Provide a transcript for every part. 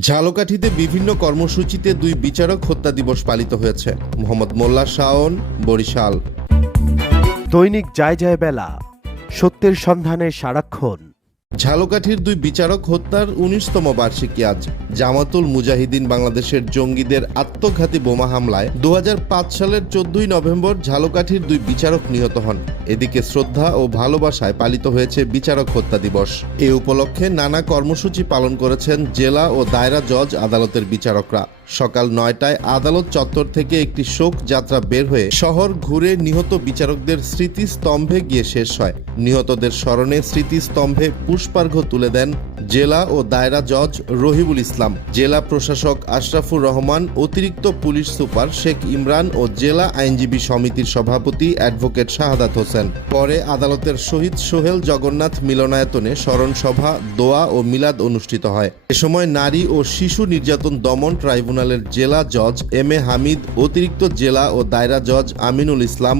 ঝালকাঠিতে বিভিন্ন কর্মসূচিতে দুই বিচারক হত্যা দিবস পালিত হয়েছে। মোহাম্মদ মোল্লা শাওন, বরিশাল। দৈনিক যায় যায় বেলা, সত্যের সন্ধানে সারাক্ষণ। ঝালকাঠির দুই বিচারক হত্যার উনিশতম বার্ষিকী আজ। জামাতুল মুজাহিদিন বাংলাদেশের জঙ্গিদের আত্মঘাতী বোমা হামলায় দু হাজার পাঁচ সালের চোদ্দই নভেম্বর ঝালকাঠির দুই বিচারক নিহত হন। এদিকে শ্রদ্ধা ও ভালোবাসায় পালিত হয়েছে বিচারক হত্যা দিবস। এ উপলক্ষে নানা কর্মসূচি পালন করেছেন জেলা ও দায়রা জজ আদালতের বিচারকরা। সকাল নয়টায় আদালত চত্বর থেকে একটি শোক যাত্রা বের হয়ে শহর ঘুরে নিহত বিচারকদের স্মৃতিস্তম্ভে গিয়ে শেষ হয়। নিহতদের স্মরণে স্মৃতিস্তম্ভে পুষ্পার্ঘ তুলে দেন জেলা ও দায়রা জজ রহিবুল ইসলাম। জেলা প্রশাসক আশরাফুর রহমান, অতিরিক্ত পুলিশ সুপার শেখ ইমরান ও জেলা আইনজীবী সমিতির সভাপতি অ্যাডভোকেট শাহাদাত হোসেন। পরে আদালতের শহীদ সোহেল জগন্নাথ মিলনায়তনে স্মরণ সভা দোয়া ও মিলাদ অনুষ্ঠিত হয়। এ সময় নারী ও শিশু নির্যাতন দমন ট্রাইব্যুনালের জেলা জজ এম এ হামিদ অতিরিক্ত জেলা ও দায়রা জজ Aminul Islam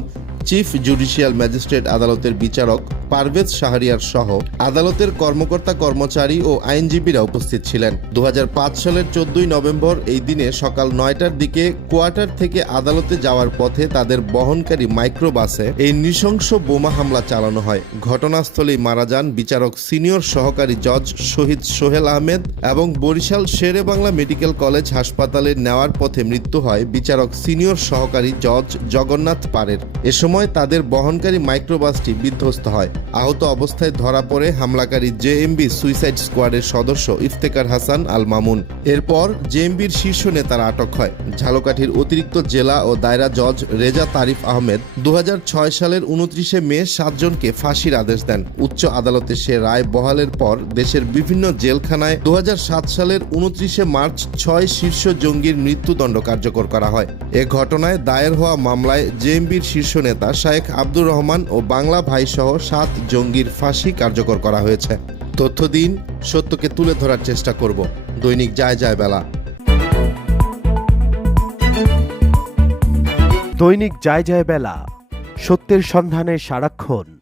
chief judicial magistrate আদালতের বিচারক পারভেজ শাহরিয়ার সহ আদালতের কর্মকর্তা কর্মচারী ও আইনজীবীরা উপস্থিত ছিলেন। দু হাজার পাঁচ সালের চোদ্দই নভেম্বর এই দিনে সকাল নয়টার দিকে কোয়ার্টার থেকে আদালতে যাওয়ার পথে তাদের বহনকারী মাইক্রোবাসে এই নৃশংস বোমা হামলা চালানো হয়। ঘটনাস্থলেই মারা যান বিচারক সিনিয়র সহকারী জজ শহীদ সোহেল আহমেদ এবং বরিশাল শেরে বাংলা মেডিকেল কলেজ হাসপাতালে নেওয়ার পথে মৃত্যু হয় বিচারক সিনিয়র সহকারী জজ জগন্নাথ পারের এ সময় তাদের বহনকারী মাইক্রোবাসটি বিধ্বস্ত হয়। আহত অবস্থায় ধরা পড়ে হামলাকারী জেএমবি সুইসাইড স্কোয়াডের সদস্য ইফতেকার হাসান আল মামুন এরপর জেএমবির শীর্ষ নেতারা আটক হয়। ঝালকাঠির অতিরিক্ত জেলা ও দায়রা জজ রেজা তারিফ আহমেদ দু সালের উনত্রিশে মে সাতজনকে ফাঁসির আদেশ দেন। উচ্চ আদালতে সে রায় বহালের পর দেশের বিভিন্ন জেলখানায় দু হাজার সাত সালের উনত্রিশে মার্চ ছয় শীর্ষ জঙ্গির মৃত্যুদণ্ড কার্যকর করা হয়। এ ঘটনায় দায়ের হওয়া মামলায় জেএমবির শীর্ষ নেতা শায়েখ আব্দুর রহমান ও বাংলা ভাই সহ সাত জঙ্গির ফাঁসি কার্যকর করা হয়েছে। তথ্য দিন, সত্যকে তুলে ধরার চেষ্টা করব। দৈনিক যায় যায় বেলা। দৈনিক যায় যায় বেলা, সত্যের সন্ধানে সারাক্ষণ।